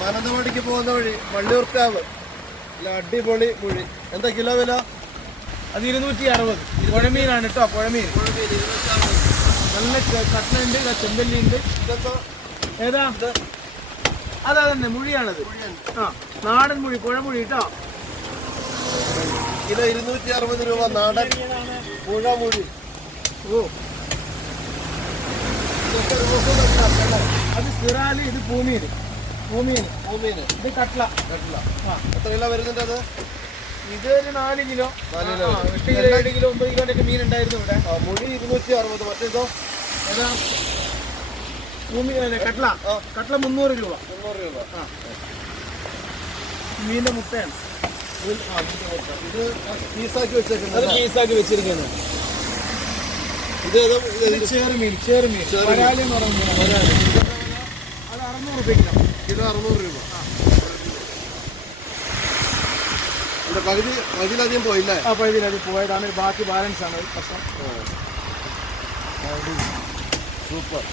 മാനന്തവാടിക്ക് പോകുന്ന വഴി വള്ളിയൂർക്കാവ്. അല്ല അടിപൊളി കുഴി എന്താ കിലോ വില? അത് ഇരുന്നൂറ്റി അറുപത്. പുഴമീനാണ് കേട്ടോ പുഴമീൻ. നല്ല ക- കട്ട്ലുണ്ട് ഇതാ ചെമ്പല്ലി ഉണ്ട് ഏതാ? അതാ തന്നെ മുഴിയാണത്. ആ നാടൻ മുഴി പുഴമുഴി കേട്ടോ കിലോ ഇരുന്നൂറ്റി അറുപത് രൂപ നാടൻ പുഴമുഴി. ഓ. അത് സിറാൽ ഇത് ഭൂമിയിൽ ഭൂമിയിൽ ഭൂമിയിൽ ഇത് കട്ട്ല കട്ട്ല ആ. എത്ര കിലോ വരുന്നുണ്ട് അത്? ഇത് ഒരു നാല് കിലോ. എട്ട് കിലോ. ഏഴ് കിലോ ഒമ്പത് ഒക്കെ മീൻ ഉണ്ടായിരുന്നു ഇവിടെ. മുഴി ഇരുന്നൂറ്റി അറുപത്. മറ്റേതോ ഏതാ? ഭൂമി കട്ട്ല കട്ട്ല മുന്നൂറ് രൂപ. മുന്നൂറ് രൂപ. ആ. മീനിന്റെ മുട്ടയാണ്. ഇത് പീസാക്കി വെച്ചേക്കുന്നത്. പീസാക്കി വെച്ചിരിക്കുന്നത്. ഇത് ചേറുമീൻ ചേറുമീൻ. വരാലി എന്ന് പറയുന്നത് അത് അറുന്നൂറ് രൂപ കിലോ. കിലോ അറുന്നൂറ് രൂപ. പകുതി പകുതിയിലധികം പോയില്ലേ? ആ അത് പോയതാണ്. ബാക്കി ബാലൻസ് ആണ്. സൂപ്പർ പ്രശ്നം. സൂപ്പർ.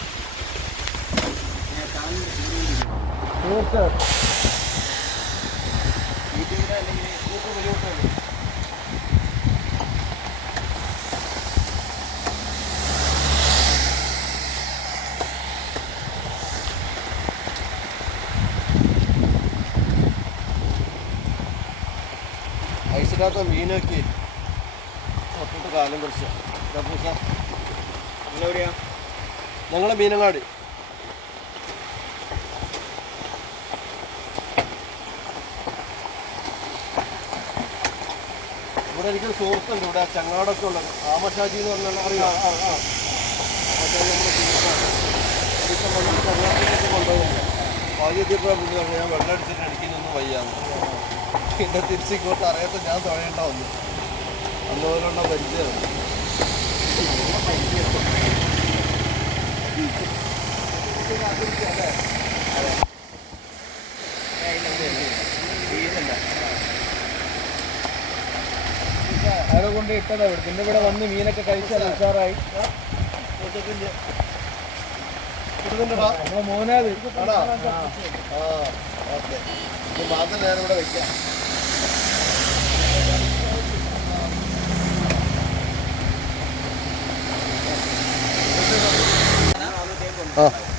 തീർച്ചയായിട്ടും. ഐസിനകത്ത് മീനൊക്കെ ഒട്ടിട്ട് കാലം കുറച്ച്. ഞങ്ങളെ മീനങ്ങാടി. ഇവിടെ എനിക്കൊരു സുഹൃത്തുണ്ട്. ഇവിടെ ചങ്ങാടൊക്കെ ഉള്ളത്. ആമഷാജി എന്ന് പറഞ്ഞാൽ അറിയാം? ചങ്ങാടത്തിലേക്ക് കൊണ്ടുപോകുന്നു ആദ്യത്തിയപ്പോൾ പുള്ളി പറഞ്ഞു ഞാൻ വെള്ളം അടിച്ചിട്ട് അടിക്കുന്നൊന്നും വയ്യാന്ന്. പിന്നെ തിരിച്ചിങ്ങോട്ട് അറിയാത്ത ഞാൻ തുഴയേണ്ട വന്നു അതുപോലുള്ള പരിചയം. അയാളെ കൊണ്ട് ഇട്ടതാ ഇവിടെ. പിന്നെ ഇവിടെ വന്ന് മീനൊക്കെ കഴിച്ചാൽ ഉഷാറായി. മോനാത്. ആടാ ആ ഓക്കെ. ഇത് മാത്രം നേരം ഇവിടെ വെക്കാം. ആ